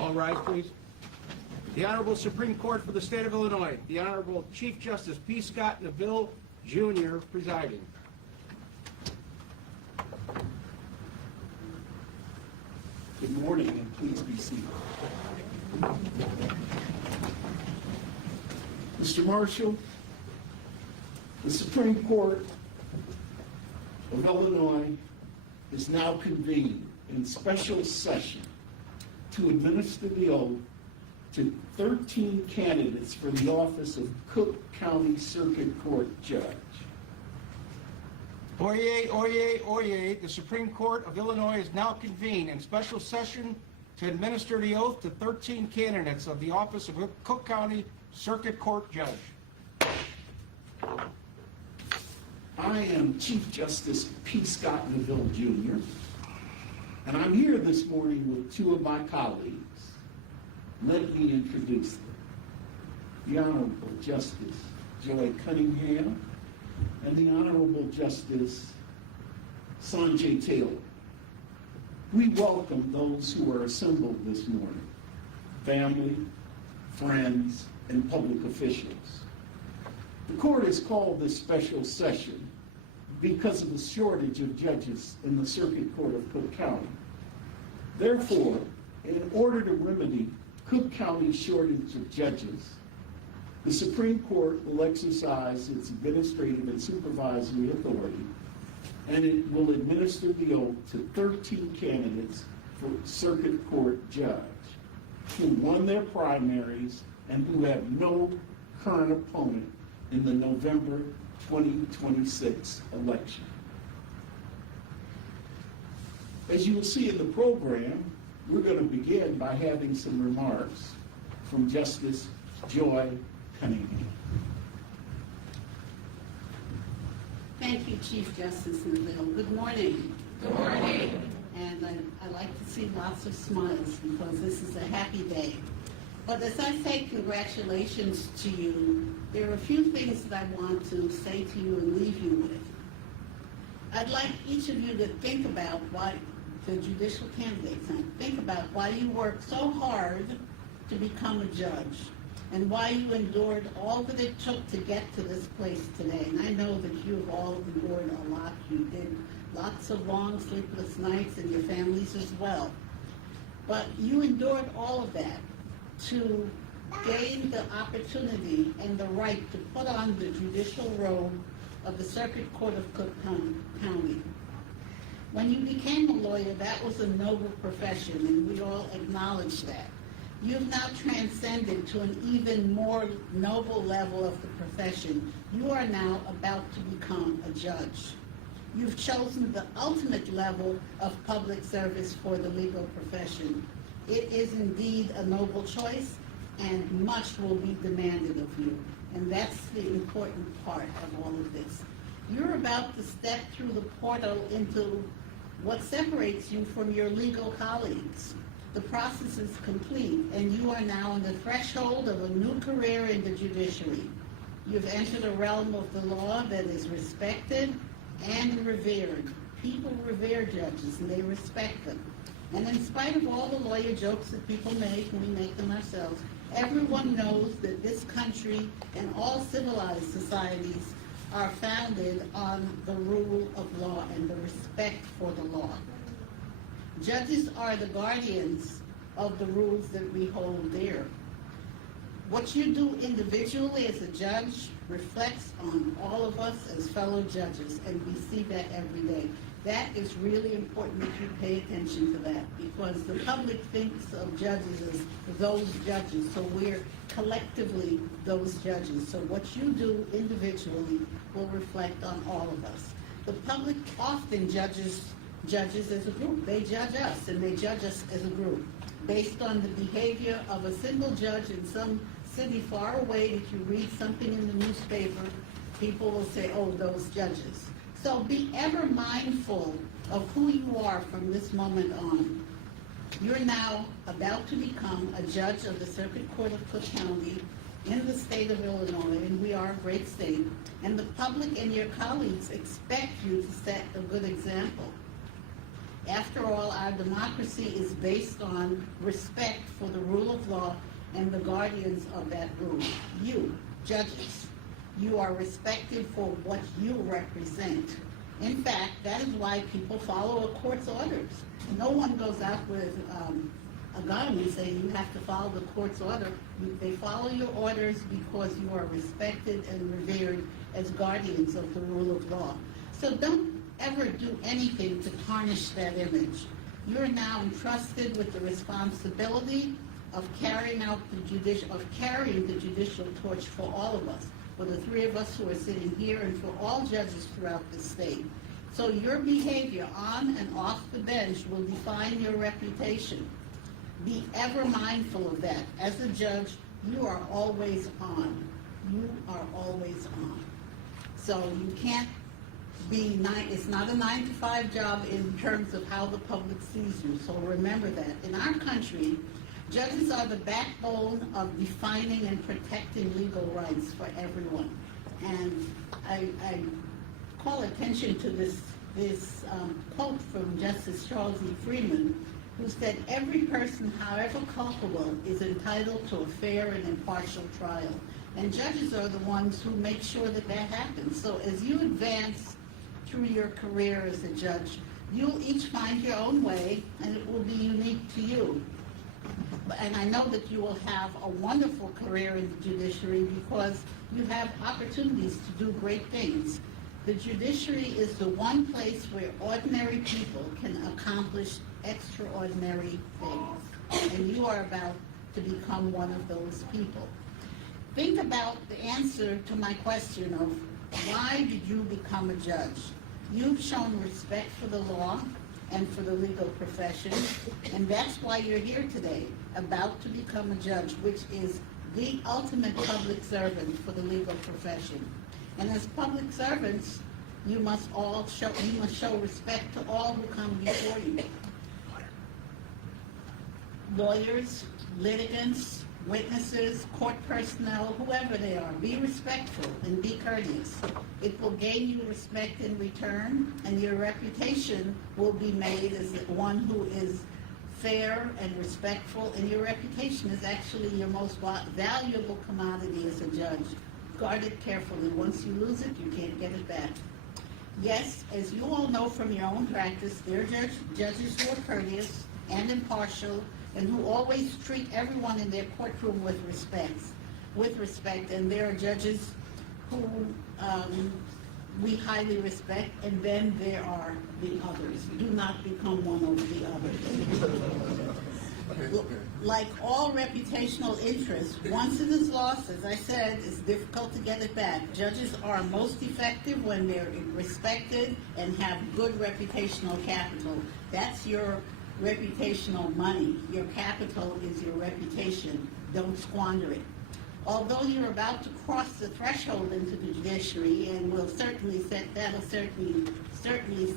All rise, please. The Honorable Supreme Court for the State of Illinois, the Honorable Chief Justice P. Scott Neville, Jr. presiding. Good morning, and please be seated. Mr. Marshall, the Supreme Court of Illinois is now convened in special session to administer the oath to 13 candidates for the office of Cook County Circuit Court Judge. Oyez, oyez, oyez. The Supreme Court of Illinois is now convened in special session to administer the oath to 13 candidates of the office of Cook County Circuit Court Judge. I am Chief Justice P. Scott Neville, Jr., and I'm here this morning with two of my colleagues. Let me introduce them. The Honorable Justice Joy Cunningham and the Honorable Justice Sanjay Taylor. We welcome those who are assembled this morning, family, friends, and public officials. The court has called this special session because of the shortage of judges in the Circuit Court of Cook County. Therefore, in order to remedy Cook County's shortage of judges, the Supreme Court will exercise its administrative and supervisory authority, and it will administer the oath to 13 candidates for Circuit Court Judge who won their primaries and who have no current opponent in the November 2026 election. As you will see in the program, we're going to begin by having some remarks from Justice Joy Cunningham. Thank you, Chief Justice Neville. Good morning. Good morning. And I like to see lots of smiles because this is a happy day. But as I say congratulations to you, there are a few things that I want to say to you and leave you with. I'd like each of you to think about why, the judicial candidates, think about why you worked so hard to become a judge and why you endured all that it took to get to this place today. And I know that you have all endured a lot. You did lots of long sleepless nights, and your families as well. But you endured all of that to gain the opportunity and the right to put on the judicial robe of the Circuit Court of Cook County. When you became a lawyer, that was a noble profession, and we all acknowledge that. You've now transcended to an even more noble level of the profession. You are now about to become a judge. You've chosen the ultimate level of public service for the legal profession. It is indeed a noble choice, and much will be demanded of you. And that's the important part of all of this. You're about to step through the portal into what separates you from your legal colleagues. The process is complete, and you are now on the threshold of a new career in the judiciary. You've entered a realm of the law that is respected and revered. People revere judges, and they respect them. And in spite of all the lawyer jokes that people make, and we make them ourselves, everyone knows that this country and all civilized societies are founded on the rule of law and the respect for the law. Judges are the guardians of the rules that we hold dear. What you do individually as a judge reflects on all of us as fellow judges, and we see that every day. That is really important that you pay attention to that, because the public thinks of judges as those judges, so we're collectively those judges. So what you do individually will reflect on all of us. The public often judges as a group. They judge us, and they judge us as a group based on the behavior of a single judge in some city far away. If you read something in the newspaper, people will say, oh, those judges. So be ever mindful of who you are from this moment on. You're now about to become a judge of the Circuit Court of Cook County in the state of Illinois, and we are a great state. And the public and your colleagues expect you to set a good example. After all, our democracy is based on respect for the rule of law and the guardians of that rule. You, judges, you are respected for what you represent. In fact, that is why people follow a court's orders. No one goes out with a gun and say you have to follow the court's order. They follow your orders because you are respected and revered as guardians of the rule of law. So don't ever do anything to tarnish that image. You're now entrusted with the responsibility of carrying the judicial torch for all of us, for the three of us who are sitting here and for all judges throughout the state. So your behavior on and off the bench will define your reputation. Be ever mindful of that. As a judge, you are always on. You are always on. So you can't be it's not a 9-to-5 job in terms of how the public sees you. So remember that. In our country, judges are the backbone of defining and protecting legal rights for everyone. And I call attention to this quote from Justice Charles E. Freeman, who said, "Every person, however culpable, is entitled to a fair and impartial trial." And judges are the ones who make sure that that happens. So as you advance through your career as a judge, you'll each find your own way, and it will be unique to you. And I know that you will have a wonderful career in the judiciary because you have opportunities to do great things. The judiciary is the one place where ordinary people can accomplish extraordinary things. And you are about to become one of those people. Think about the answer to my question of why did you become a judge? You've shown respect for the law and for the legal profession, and that's why you're here today, about to become a judge, which is the ultimate public servant for the legal profession. And as public servants, you must show respect to all who come before you. Lawyers, litigants, witnesses, court personnel, whoever they are, be respectful and be courteous. It will gain you respect in return, and your reputation will be made as one who is fair and respectful, and your reputation is actually your most valuable commodity as a judge. Guard it carefully. Once you lose it, you can't get it back. Yes, as you all know from your own practice, there are judges who are courteous and impartial and who always treat everyone in their courtroom with respect, and there are judges who we highly respect, and then there are the others. Do not become one of the others. Like all reputational interests, once it is lost, as I said, it's difficult to get it back. Judges are most effective when they're respected and have good reputational capital. That's your reputational money. Your capital is your reputation. Don't squander it. Although you're about to cross the threshold into the judiciary, and that'll certainly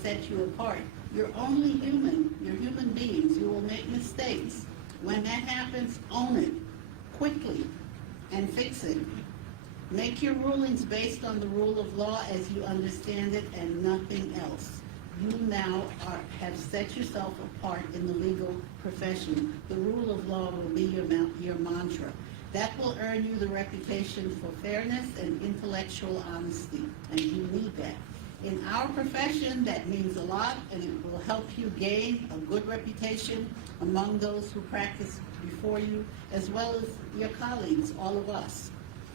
set you apart. You're only human. You're human beings. You will make mistakes. When that happens, own it quickly and fix it. Make your rulings based on the rule of law as you understand it and nothing else. You now have set yourself apart in the legal profession. The rule of law will be your mantra. That will earn you the reputation for fairness and intellectual honesty, and you need that. In our profession, that means a lot, and it will help you gain a good reputation among those who practice before you, as well as your colleagues, all of us.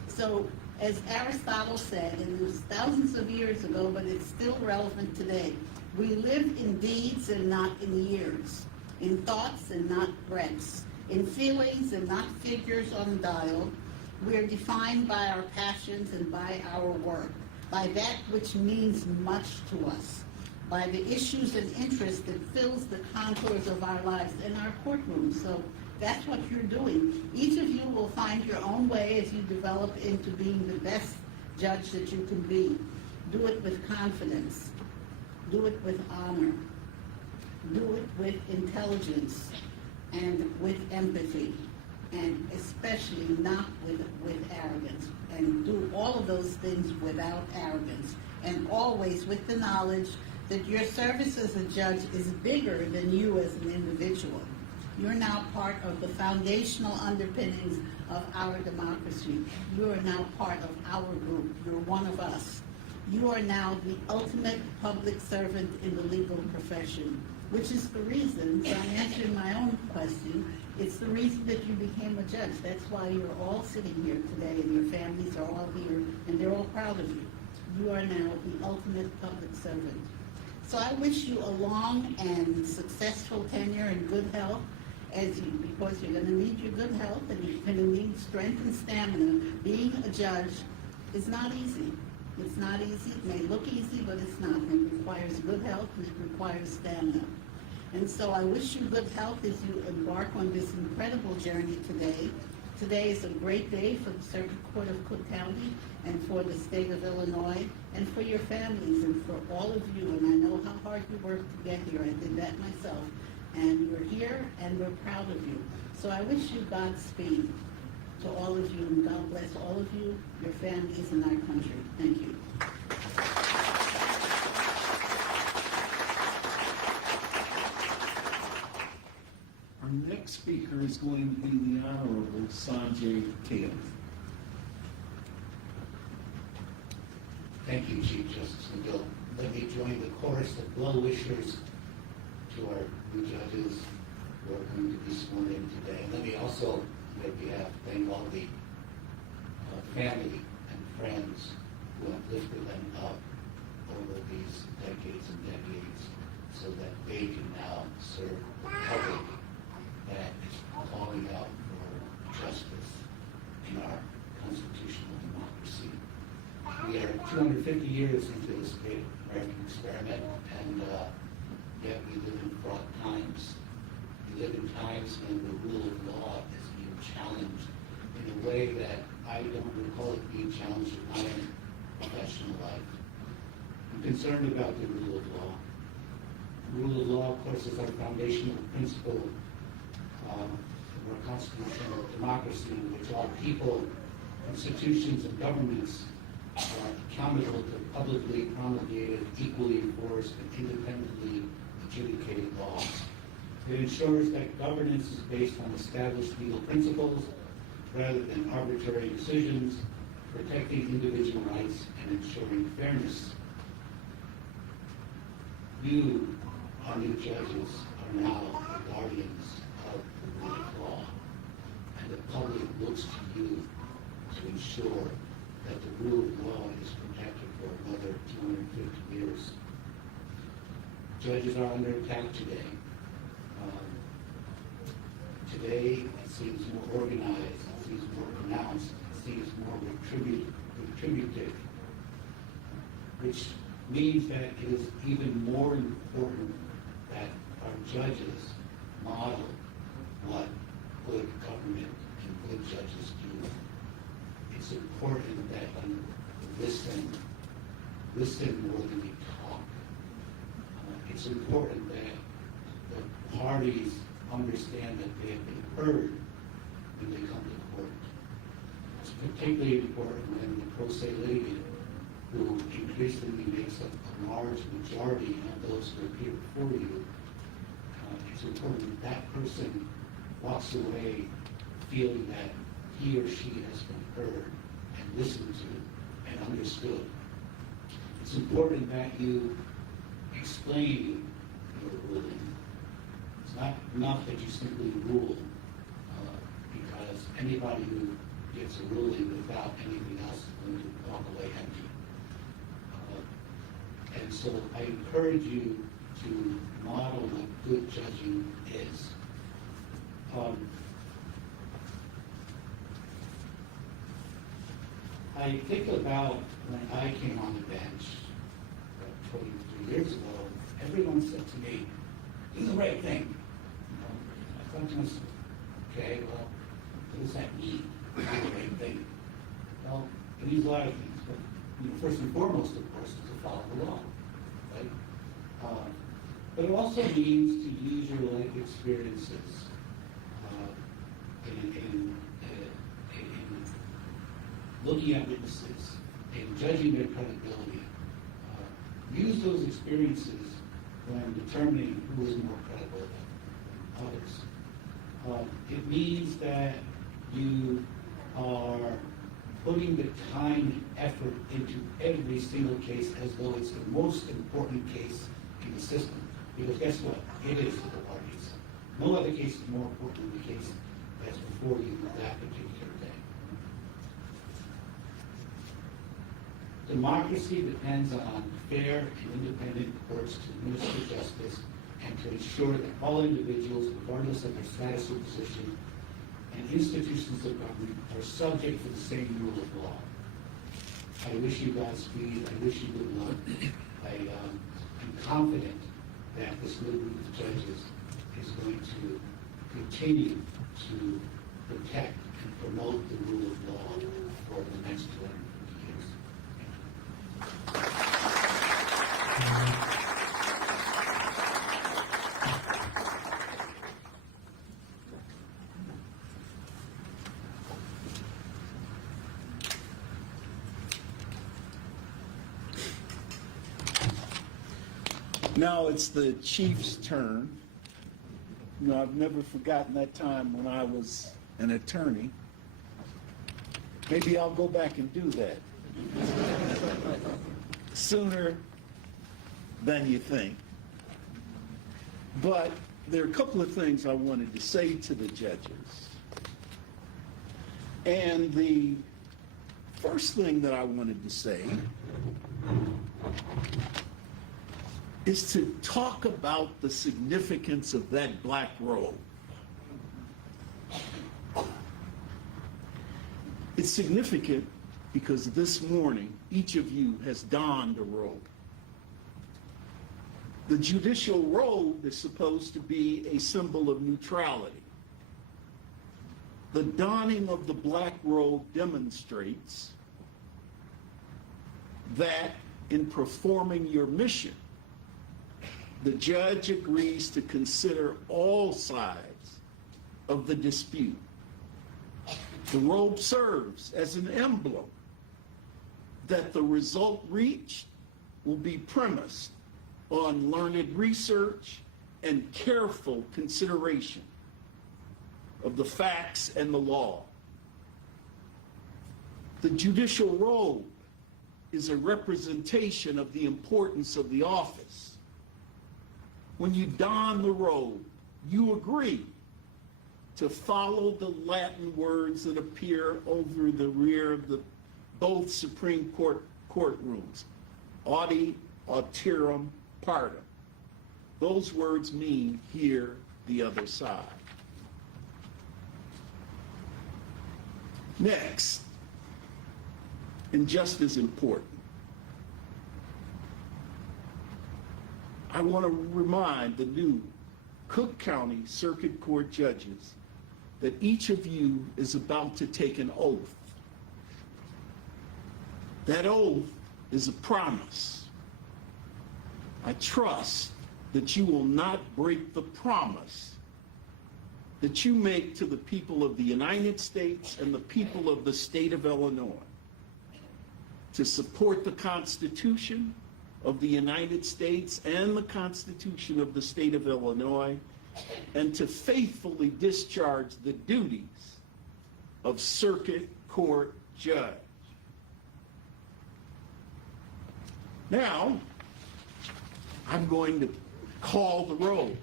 So, as Aristotle said, and it was thousands of years ago, but it's still relevant today, we live in deeds and not in years, in thoughts and not breaths, in feelings and not figures on a dial. We are defined by our passions and by our work, by that which means much to us, by the issues and interests that fills the contours of our lives in our courtroom. So that's what you're doing. Each of you will find your own way as you develop into being the best judge that you can be. Do it with confidence. Do it with honor. Do it with intelligence and with empathy, and especially not with arrogance. And do all of those things without arrogance, and always with the knowledge that your service as a judge is bigger than you as an individual. You're now part of the foundational underpinnings of our democracy. You are now part of our group. You're one of us. You are now the ultimate public servant in the legal profession, which is the reason, so I'm answering my own question, it's the reason that you became a judge. That's why you're all sitting here today, and your families are all here, and they're all proud of you. You are now the ultimate public servant. So I wish you a long and successful tenure and good health, because you're going to need your good health and you're going to need strength and stamina. Being a judge is not easy. It's not easy. It may look easy, but it's not. It requires good health and it requires stamina. And so I wish you good health as you embark on this incredible journey today. Today is a great day for the Circuit Court of Cook County and for the state of Illinois and for your families and for all of you. And I know how hard you worked to get here. I did that myself. And you're here and we're proud of you. So I wish you Godspeed to all of you, and God bless all of you, your families, and our country. Thank you. Our next speaker is going to be the Honorable Sanjay Taylor. Thank you, Chief Justice Neville. Let me join the chorus of well-wishers to our new judges who are going to be sworn in today. Let me also, on their behalf, thank all the family and friends who have lifted them up over these decades and decades so that they can now serve the public that is calling out for justice in our constitutional democracy. We are 250 years into this great American experiment, and yet we live in fraught times. We live in times when the rule of law is being challenged in a way that I don't recall it being challenged in my own professional life. I'm concerned about the rule of law. The rule of law, of course, is our foundational principle of our constitutional democracy, in which all people, institutions, and governments are accountable to publicly promulgated, equally enforced, and independently adjudicated laws. It ensures that governance is based on established legal principles rather than arbitrary decisions, protecting individual rights and ensuring fairness. You, our new judges, are now the guardians of the rule of law, and the public looks to you to ensure that the rule of law is protected for another 250 years. Judges are under attack today. Today, it seems more organized, it seems more pronounced, it seems more retributive, which means that it is even more important that our judges model what good government and good judges do. It's important that we listen more than we talk. It's important that the parties understand that they have been heard when they come to court. It's particularly important when the pro se litigant, who increasingly makes up a large majority of those who appear before you, it's important that that person walks away feeling that he or she has been heard and listened to and understood. It's important that you explain your ruling. It's not enough that you simply rule, because anybody who gets a ruling without anything else is going to walk away empty. And so I encourage you to model what good judging is. I think about when I came on the bench 23 years ago, everyone said to me, do the right thing. I thought to myself, okay, well, what does that mean, do the right thing? Well, it means a lot of things, but first and foremost, of course, is to follow the law, right? But it also means to use your life experiences in looking at witnesses and judging their credibility, use those experiences when determining who is more credible than others. It means that you are putting the time and effort into every single case as though it's the most important case in the system. Because guess what? It is to the parties. No other case is more important than the case that's before you that particular day. Democracy depends on fair and independent courts to administer justice and to ensure that all individuals, regardless of their status or position, and institutions of government are subject to the same rule of law. I wish you Godspeed. I wish you good luck. I am confident that this new group of judges is going to continue to protect and promote the rule of law for the next 250 years. Now it's the chief's turn. You know, I've never forgotten that time when I was an attorney. Maybe I'll go back and do that sooner than you think. But there are a couple of things I wanted to say to the judges. And the first thing that I wanted to say is to talk about the significance of that black robe. It's significant because this morning, each of you has donned a robe. The judicial robe is supposed to be a symbol of neutrality. The donning of the black robe demonstrates that in performing your mission, the judge agrees to consider all sides of the dispute. The robe serves as an emblem that the result reached will be premised on learned research and careful consideration of the facts and the law. The judicial robe is a representation of the importance of the office. When you don the robe, you agree to follow the Latin words that appear over the rear of both Supreme Court courtrooms, audi autirum partem. Those words mean hear the other side. Next, and just as important, I want to remind the new Cook County Circuit Court judges that each of you is about to take an oath. That oath is a promise. I trust that you will not break the promise that you make to the people of the United States and the people of the state of Illinois to support the Constitution of the United States and the Constitution of the state of Illinois, and to faithfully discharge the duties of circuit court judge. Now, I'm going to call the roll.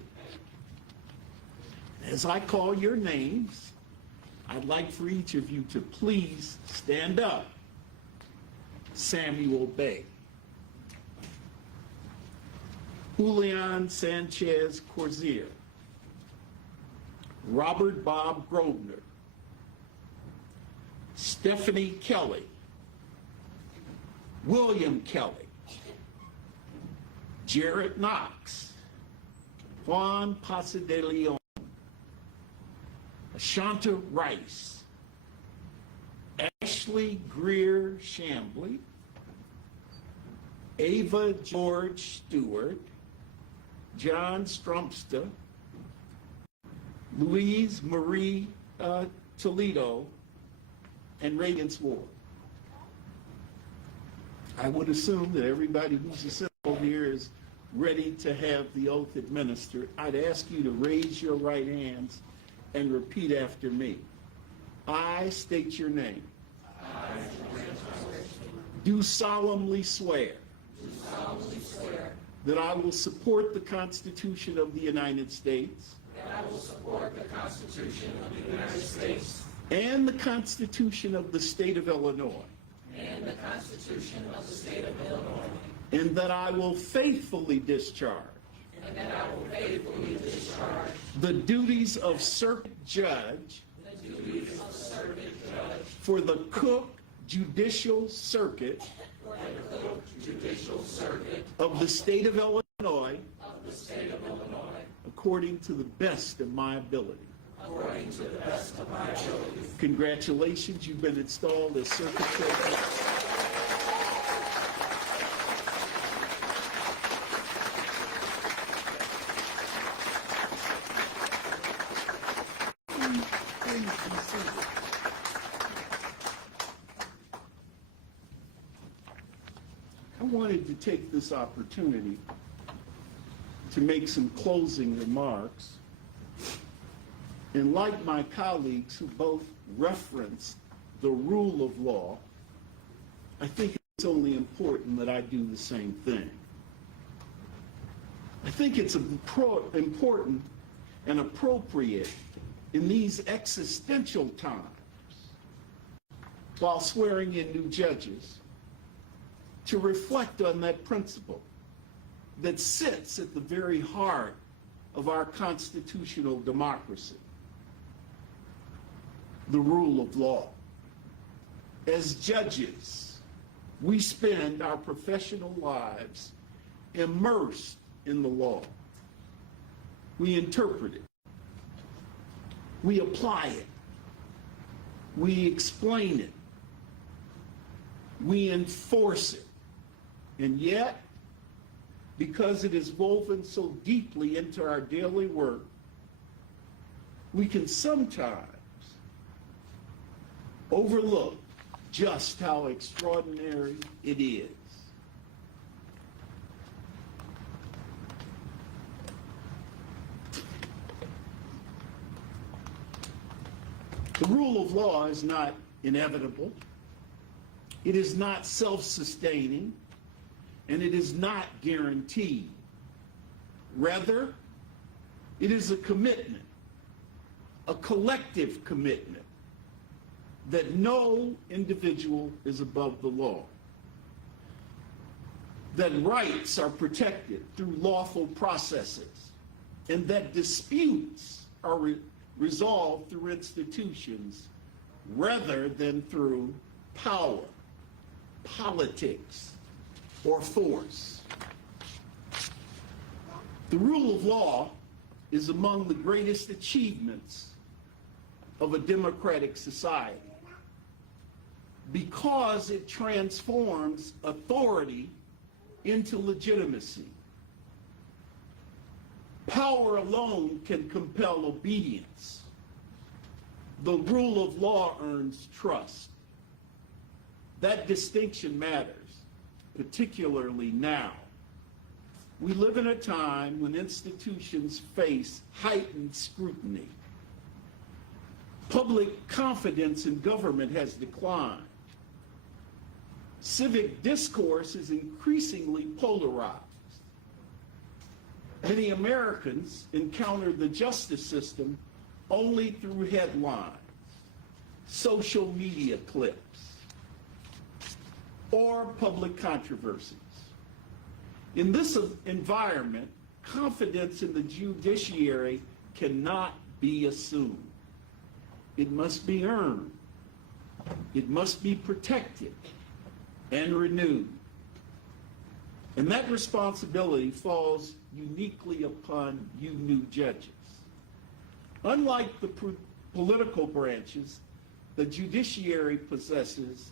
As I call your names, I'd like for each of you to please stand up. Samuel Bay. Julian Sanchez Corzier. Robert Bob Grosvenor. Stephanie Kelly. William Kelly. Jarrett Knox. Juan Pace de Leon. Ashanta Rice. Ashley Greer Shambly. Ava George Stewart. John Strumpsta. Louise Marie Toledo, and Reagan Ward. I would assume that everybody who's a citizen here is ready to have the oath administered. I'd ask you to raise your right hands and repeat after me. I state your name. Do solemnly swear that I will support the Constitution of the United States and the Constitution of the State of Illinois, and that I will faithfully discharge the duties of circuit judge for the Cook Judicial Circuit of the State of Illinois according to the best of my ability. Congratulations, you've been installed as circuit judge. I wanted to take this opportunity to make some closing remarks. And like my colleagues who both referenced the rule of law, I think it's only important that I do the same thing. I think it's important and appropriate in these existential times, while swearing in new judges, to reflect on that principle that sits at the very heart of our constitutional democracy, the rule of law. As judges, we spend our professional lives immersed in the law. We interpret it. We apply it. We explain it. We enforce it. And yet, because it is woven so deeply into our daily work, we can sometimes overlook just how extraordinary it is. The rule of law is not inevitable. It is not self-sustaining, and it is not guaranteed. Rather, it is a commitment, a collective commitment, that no individual is above the law, that rights are protected through lawful processes, and that disputes are resolved through institutions rather than through power, politics, or force. The rule of law is among the greatest achievements of a democratic society because it transforms authority into legitimacy. Power alone can compel obedience. The rule of law earns trust. That distinction matters, particularly now. We live in a time when institutions face heightened scrutiny. Public confidence in government has declined. Civic discourse is increasingly polarized. Many Americans encounter the justice system only through headlines, social media clips, or public controversies. In this environment, confidence in the judiciary cannot be assumed. It must be earned. It must be protected and renewed. And that responsibility falls uniquely upon you new judges. Unlike the political branches, the judiciary possesses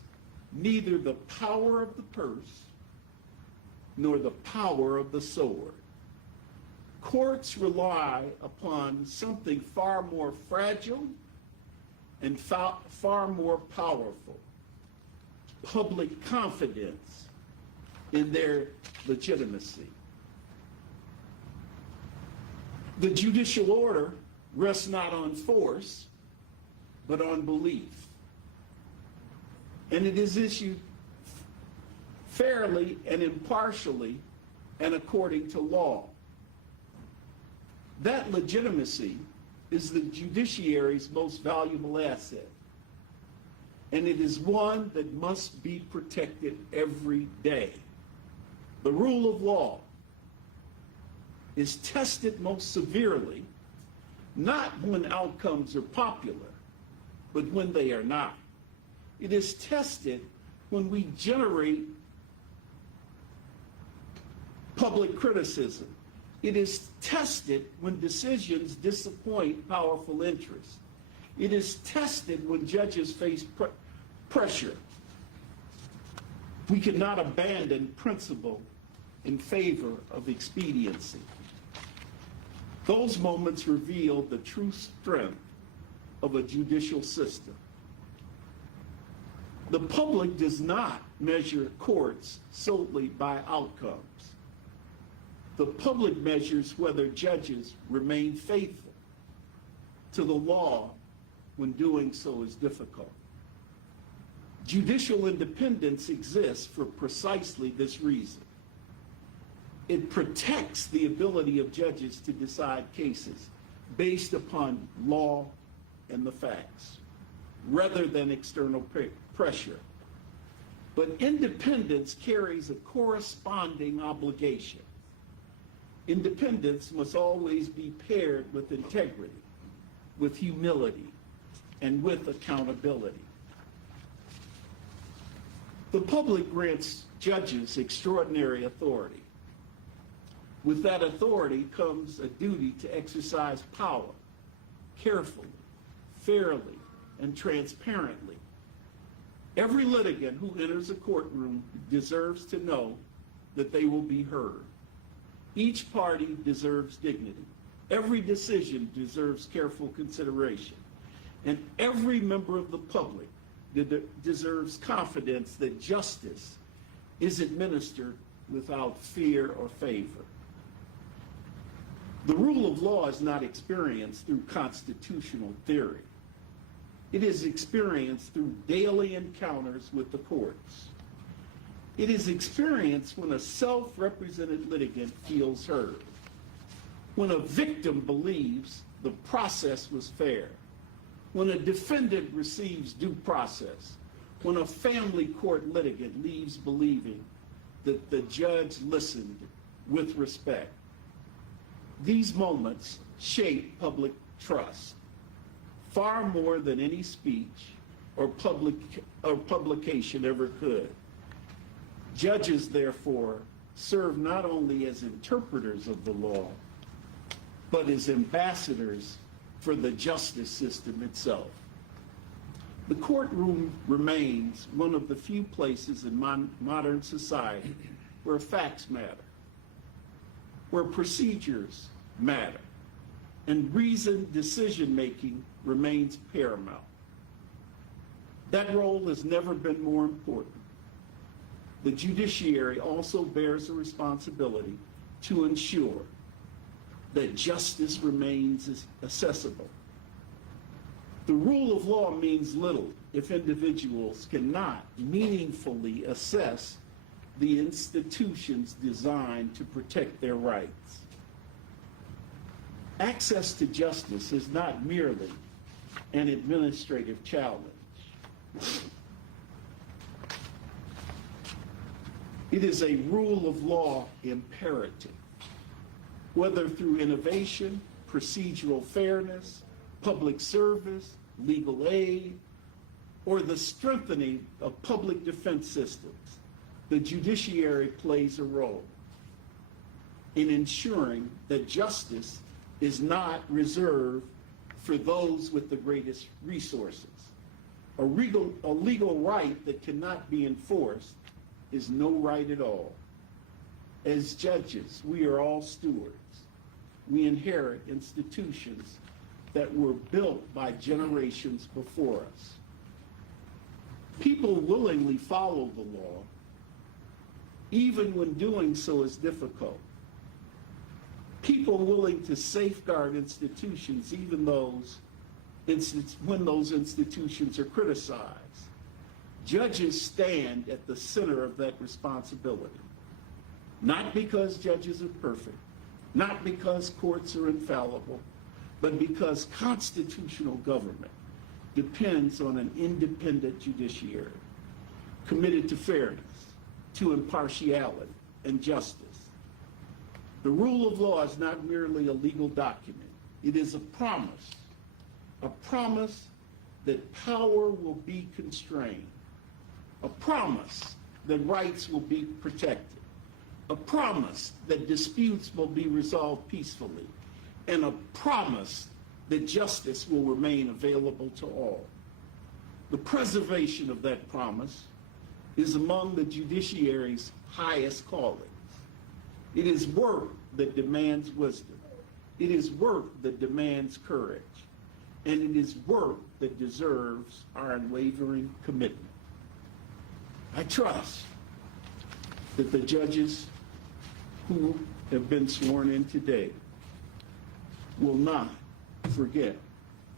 neither the power of the purse nor the power of the sword. Courts rely upon something far more fragile and far more powerful: public confidence in their legitimacy. The judicial order rests not on force, but on belief. And it is issued fairly and impartially and according to law. That legitimacy is the judiciary's most valuable asset, and it is one that must be protected every day. The rule of law is tested most severely, not when outcomes are popular, but when they are not. It is tested when we generate public criticism. It is tested when decisions disappoint powerful interests. It is tested when judges face pressure. We cannot abandon principle in favor of expediency. Those moments reveal the true strength of a judicial system. The public does not measure courts solely by outcomes. The public measures whether judges remain faithful to the law when doing so is difficult. Judicial independence exists for precisely this reason. It protects the ability of judges to decide cases based upon law and the facts, rather than external pressure. But independence carries a corresponding obligation. Independence must always be paired with integrity, with humility, and with accountability. The public grants judges extraordinary authority. With that authority comes a duty to exercise power carefully, fairly, and transparently. Every litigant who enters a courtroom deserves to know that they will be heard. Each party deserves dignity. Every decision deserves careful consideration. And every member of the public deserves confidence that justice is administered without fear or favor. The rule of law is not experienced through constitutional theory. It is experienced through daily encounters with the courts. It is experienced when a self-represented litigant feels heard, when a victim believes the process was fair, when a defendant receives due process, when a family court litigant leaves believing that the judge listened with respect. These moments shape public trust far more than any speech or publication ever could. Judges, therefore, serve not only as interpreters of the law, but as ambassadors for the justice system itself. The courtroom remains one of the few places in modern society where facts matter, where procedures matter, and reasoned decision-making remains paramount. That role has never been more important. The judiciary also bears a responsibility to ensure that justice remains accessible. The rule of law means little if individuals cannot meaningfully assess the institutions designed to protect their rights. Access to justice is not merely an administrative challenge. It is a rule of law imperative. Whether through innovation, procedural fairness, public service, legal aid, or the strengthening of public defense systems, the judiciary plays a role in ensuring that justice is not reserved for those with the greatest resources. A legal right that cannot be enforced is no right at all. As judges, we are all stewards. We inherit institutions that were built by generations before us. People willingly follow the law even when doing so is difficult. People willing to safeguard institutions, even when those institutions are criticized. Judges stand at the center of that responsibility. Not because judges are perfect, not because courts are infallible, but because constitutional government depends on an independent judiciary committed to fairness, to impartiality, and justice. The rule of law is not merely a legal document. It is a promise that power will be constrained, a promise that rights will be protected, a promise that disputes will be resolved peacefully, and a promise that justice will remain available to all. The preservation of that promise is among the judiciary's highest callings. It is work that demands wisdom. It is work that demands courage. And it is work that deserves our unwavering commitment. I trust that the judges who have been sworn in today will not forget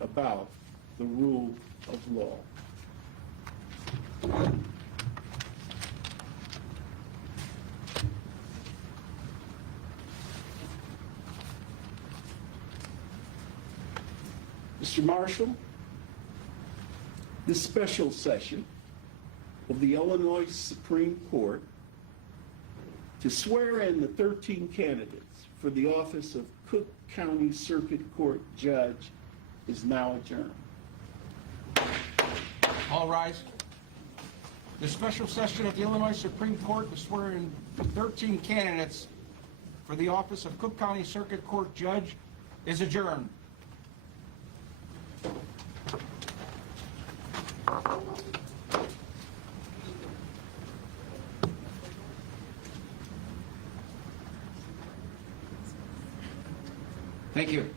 about the rule of law. Mr. Marshall, this special session of the Illinois Supreme Court to swear in the 13 candidates for the office of Cook County Circuit Court Judge is now adjourned. All rise. The special session of the Illinois Supreme Court to swear in 13 candidates for the office of Cook County Circuit Court Judge is adjourned. Thank you.